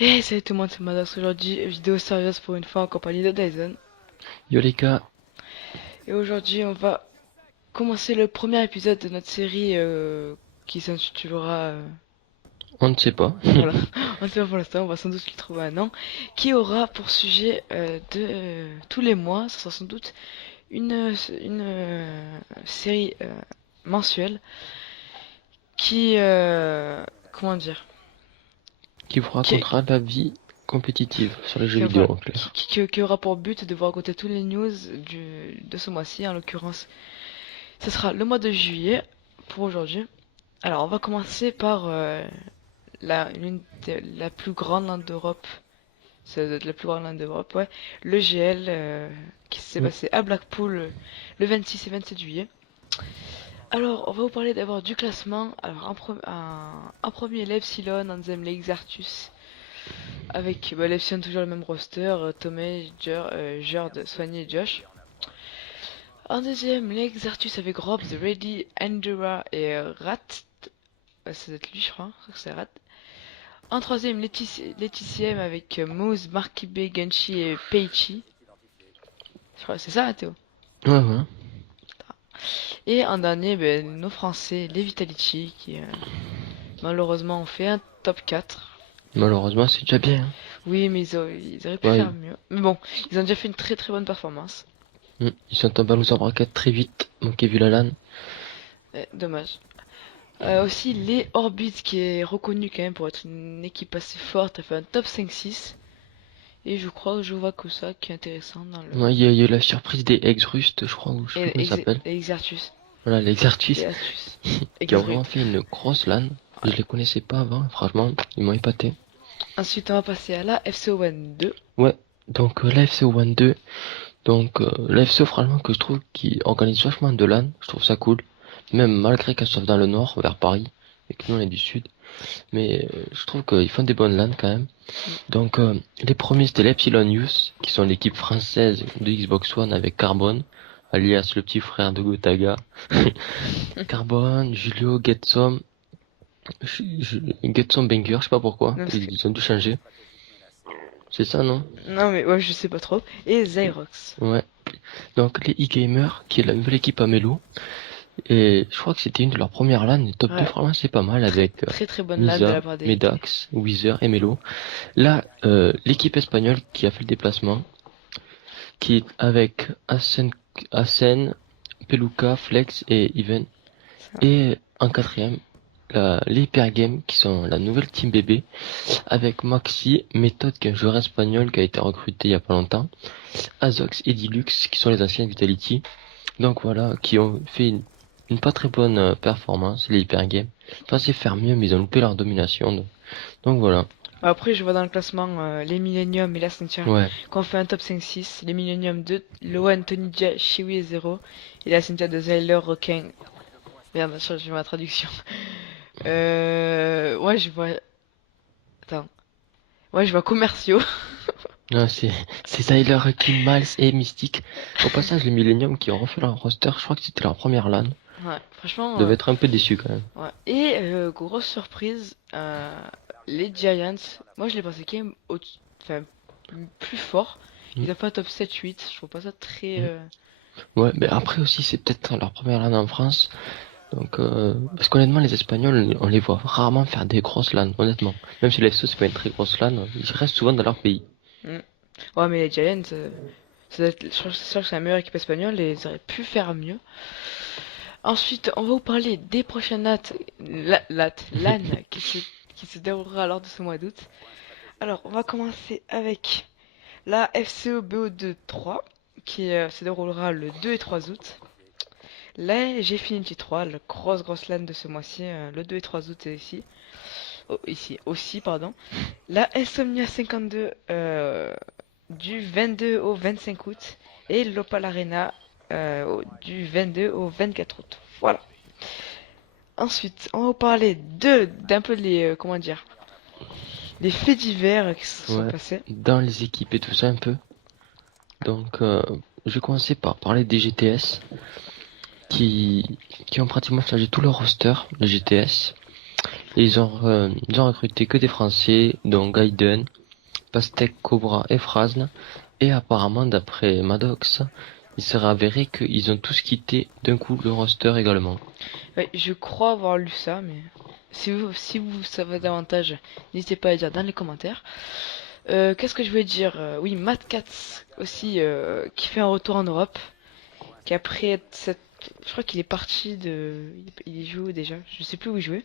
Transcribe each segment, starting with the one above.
Et salut tout le monde, c'est Madas aujourd'hui, vidéo sérieuse pour une fois en compagnie de Dyson. Yo les gars, Et aujourd'hui, on va commencer le premier épisode de notre série qui s'intitulera. on ne sait pas. Voilà, on ne sait pas pour l'instant, on va sans doute lui trouver un nom. Qui aura pour sujet de tous les mois, ça sera sans doute une série mensuelle qui. Comment dire Qui vous qui, racontera la vie compétitive sur les jeux qui, vidéo voilà, en clair. qui aura pour but de vous raconter tous les news de ce mois-ci, en l'occurrence. Ce sera le mois de juillet pour aujourd'hui. Alors, on va commencer par la plus grande lande d'Europe. C'est la plus grande lande d'Europe, ouais. Le GL qui s'est Hmm. passé à Blackpool le 26 et 27 juillet. Alors, on va vous parler d'abord du classement. Alors, en premier, l'Epsilon, en deuxième, l'Exartus. Avec l'Epsilon toujours le même roster, Tomei, Jord, Soigné et Josh. En deuxième, l'Exartus avec Robs, Ready, Endura et Rat. Ça doit être lui, je crois. Je crois que c'est Rat. En troisième, Laetitia avec Moose, Markibe, Genshi et Peichi. Je crois que c'est ça, Théo. Ouais, ouais. Et en dernier, nos Français, les Vitalici, qui malheureusement ont fait un top 4. Malheureusement, c'est déjà bien, hein. Oui, mais ils auraient pu Ouais, faire mieux. Mais bon, ils ont déjà fait une très très bonne performance. ils sont tombés à nous en braquette très vite. Manqué vu la LAN. Dommage. Aussi, les Orbits, qui est reconnu quand même pour être une équipe assez forte, a fait un top 5-6. Et je crois que je vois que ça qui est intéressant dans le. Ouais, il y a eu la surprise des ex-rustes, je crois, ou je sais plus Et comment ça s'appelle. Exertus. Voilà, les Et Artus, Astuce. qui ont vraiment Exruit. fait une grosse LAN. Je les connaissais pas avant, franchement, ils m'ont épaté. Ensuite, on va passer à la FCON 2. Ouais, donc la FCO 2, donc la FCO franchement que je trouve qui organise vachement de LAN, je trouve ça cool. Même malgré qu'elle soit dans le nord, vers Paris, et que nous on est du sud. Mais je trouve qu'ils font des bonnes LAN quand même. Mm. Donc les premiers c'était l'Epsilon Youth, qui sont l'équipe française de Xbox One avec Carbone, alias le petit frère de Gotaga. Carbone, Julio, Getsom, Getsom Banger, je sais pas pourquoi, Non, parce que. ils ont dû changer. C'est ça, non? Non, mais ouais, je sais pas trop. Et Zyrox. Ouais. Donc les e-gamers, qui est la nouvelle équipe à Melo. Et je crois que c'était une de leurs premières LAN, et top 2 Ouais, franchement c'est pas mal très avec très très bonne LAN de Misa, la part des UK. Medax, Weezer et Melo. Là, l'équipe espagnole qui a fait le déplacement, qui est avec Asen, Peluca, Flex et Even. Ça. Et en quatrième, les Hyper Games, qui sont la nouvelle team bébé, avec Maxi, Méthode, qui est un joueur espagnol qui a été recruté il y a pas longtemps, Azox et Dilux, qui sont les anciens Vitality. Donc voilà, qui ont fait une pas très bonne performance, les Hyper Games. Pensaient faire mieux, mais ils ont loupé leur domination. Donc voilà. Après, je vois dans le classement les Millennium et la Cynthia Ouais. qui ont fait un top 5-6. Les Millennium 2, Loan, Tonija, Shiwi et 0. Et la Cynthia de Zyler, Requin. Merde, je change ma traduction. Ouais, je vois. Attends. Ouais, je vois commerciaux. Non, c'est Tyler, King, Miles et Mystique. Au passage, les Millennium qui ont refait leur roster, je crois que c'était leur première LAN. Ouais, franchement, Devaient être un peu déçus quand même. ouais. Et grosse surprise, les Giants, moi je les pensais quand même enfin, plus forts. Mm, Ils ont fait un top 7-8, je trouve pas ça très. mm. Ouais, mais après aussi, c'est peut-être leur première LAN en France. Donc, parce qu'honnêtement, les Espagnols, on les voit rarement faire des grosses LAN, honnêtement. Même si l'FCO, c'est pas une très grosse LAN, ils restent souvent dans leur pays. Mm. Ouais, mais les Giants, je crois que c'est la meilleure équipe espagnole et ils auraient pu faire mieux. Ensuite, on va vous parler des prochaines LAN qui se déroulera lors de ce mois d'août. Alors, on va commencer avec la FCO BO2 3 qui se déroulera le 2 et 3 août. Là, j'ai fini le 3, la grosse LAN de ce mois-ci, le 2 et 3 août ici. Oh, ici aussi, pardon. La Insomnia 52 du 22 au 25 août et l'Opal Arena du 22 au 24 août. Voilà. Ensuite, on va vous parler d'un peu les comment dire, les faits divers qui se sont Ouais. passés. Dans les équipes et tout ça un peu. Donc, je vais commencer par parler des GTS qui ont pratiquement changé tout leur roster, les GTS. Et ils ont recruté que des Français, dont Gaiden, Pastèque, Cobra et Frasne. Et apparemment, d'après Maddox, il serait avéré qu'ils ont tous quitté d'un coup le roster également. Ouais, je crois avoir lu ça, mais si vous savez davantage, n'hésitez pas à dire dans les commentaires. Qu'est-ce que je veux dire? Oui, Matt Katz aussi, qui fait un retour en Europe, qui après cette... Je crois qu'il est parti de... Il joue déjà, je sais plus où il jouait.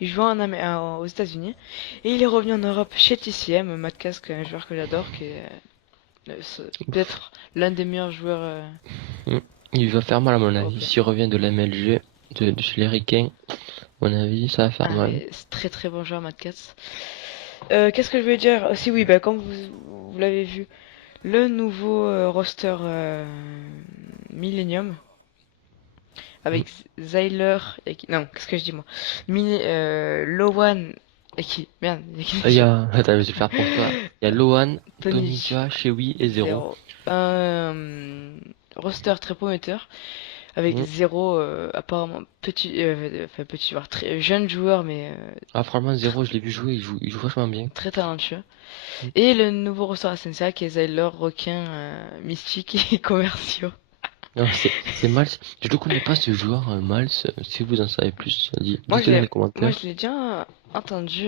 Il jouait aux États-Unis. Et il est revenu en Europe chez TCM, Matt Katz, qui est un joueur que j'adore, qui est peut-être l'un des meilleurs joueurs Mm. Il va faire mal à mon avis. européens. S'il revient de l'MLG, de chez les Ricains, à mon avis, ça va faire Ah, mal. mais c'est très très bon joueur, Matt Katz. Qu'est-ce que je veux dire? Aussi, oui, bah, comme vous l'avez vu, le nouveau roster Millennium Mm. avec Zyler et non, qu'est-ce que je dis moi? Lowan et qui? Merde, il y a Il y qui? a, attends, je vais le faire pour toi. Il y a Lohan, Tony. Tonija, Chewy et Zero. Zéro. Un roster très prometteur avec Mm. zéro apparemment enfin petit joueur, très jeune joueur mais Ah, franchement, Zero, je l'ai vu jouer, il joue vachement bien. très talentueux. Mm. Et le nouveau roster SNCA qui est Zyler, requin, mystique et commerciaux. Non, c'est Miles. Je ne connais pas ce joueur, Miles. Si vous en savez plus, Moi je dites-le dans l'ai, les moi commentaires. je l'ai déjà entendu,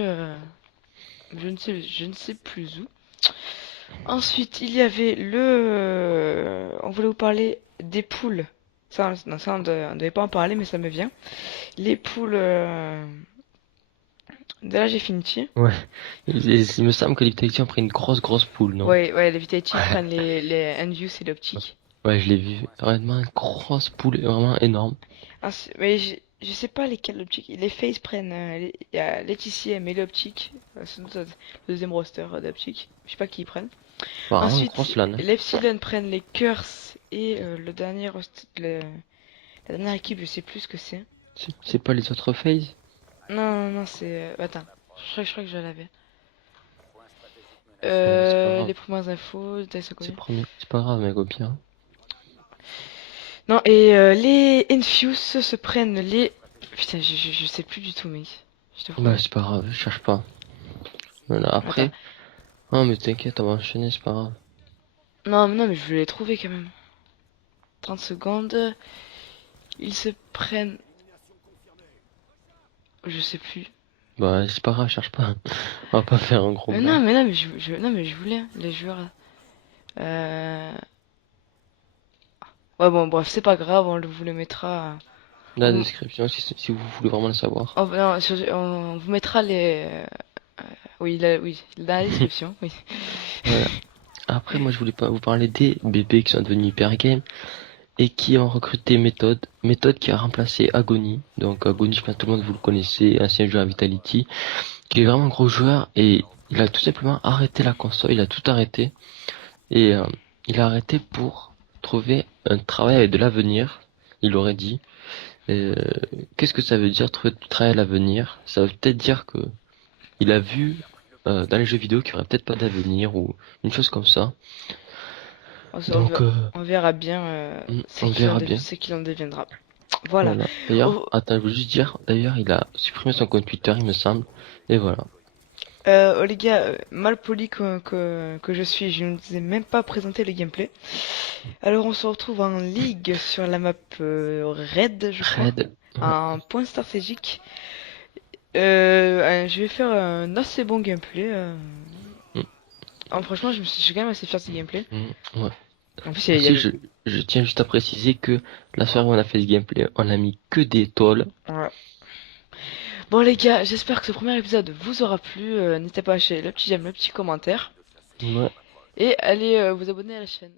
je ne sais plus où. Ensuite, il y avait on voulait vous parler des poules. Ça, non, ça on devait pas en parler, mais ça me vient. Les poules de la Gfinity. Ouais. Il me semble que les Vitality ont pris une grosse poule, non? Ouais, ouais, les Vitality prennent les Envious et l'optique. Ouais, je l'ai vu. Vraiment une grosse poule, vraiment énorme. Mais je sais pas lesquels l'optique. Les FaZe prennent. Il y a Laetitia et l'optique. C'est le deuxième roster d'optique. Je sais pas qui ils prennent. Vraiment une grosse Ensuite, LAN, hein. l'Epsilon prennent les Curse et la dernière équipe, je sais plus ce que c'est. C'est pas les autres phases? Non, non, non, c'est. Attends, je crois que je l'avais. Bon, c'est pas grave. Les premières infos, Dice Academy. C'est pas grave, mec, au pire. Non, et les Infuse se prennent les. Putain, je sais plus du tout, mec. Je te Bah, promets. c'est pas grave, je cherche pas. Voilà, Attends. après. Non, mais t'inquiète, on va enchaîner, c'est pas grave. Non, mais non, mais je vais les trouver quand même. 30 secondes. Ils se prennent. Je sais plus. Bah, c'est pas grave, je cherche pas. On va pas faire un gros blanc. Non, mais non, mais je voulais hein, les joueurs. Euh... Ouais, bon, bref, c'est pas grave, vous le mettra. Dans la On, description, si vous voulez vraiment le savoir. non, on vous mettra les. Oui, oui, dans la description, oui. Voilà. Après, moi, je voulais pas vous parler des bébés qui sont devenus hyper game et qui ont recruté Méthode. Méthode qui a remplacé Agony. Donc, Agony, je pense que tout le monde vous le connaissez, ancien joueur à Vitality, qui est vraiment un gros joueur et il a tout simplement arrêté la console, il a tout arrêté et il a arrêté pour trouver un travail avec de l'avenir, il aurait dit. Euh, Qu'est-ce que ça veut dire trouver du travail à l'avenir? Ça veut peut-être dire que il a vu dans les jeux vidéo qu'il y aurait peut-être pas d'avenir ou une chose comme ça. On, se- on Donc, ver- on verra bien on verra bien. ce qu'il en deviendra. Voilà. Voilà. D'ailleurs, Oh, attends, je veux juste dire, d'ailleurs, il a supprimé son compte Twitter, il me semble. Et voilà. les gars, mal poli que je suis, je ne vous ai même pas présenté le gameplay. Alors on se retrouve en ligue sur la map Red, je crois. Red. Ouais. Un point stratégique. Je vais faire un assez bon gameplay. Mm, Franchement, je suis quand même assez fier de ce gameplay. ouais. En plus, Aussi, je tiens juste à préciser que la soirée où on a fait ce gameplay, on a mis que des tolls. voilà. Bon les gars, j'espère que ce premier épisode vous aura plu. N'hésitez pas à lâcher le petit j'aime, le petit commentaire. Ouais. Et allez vous abonner à la chaîne.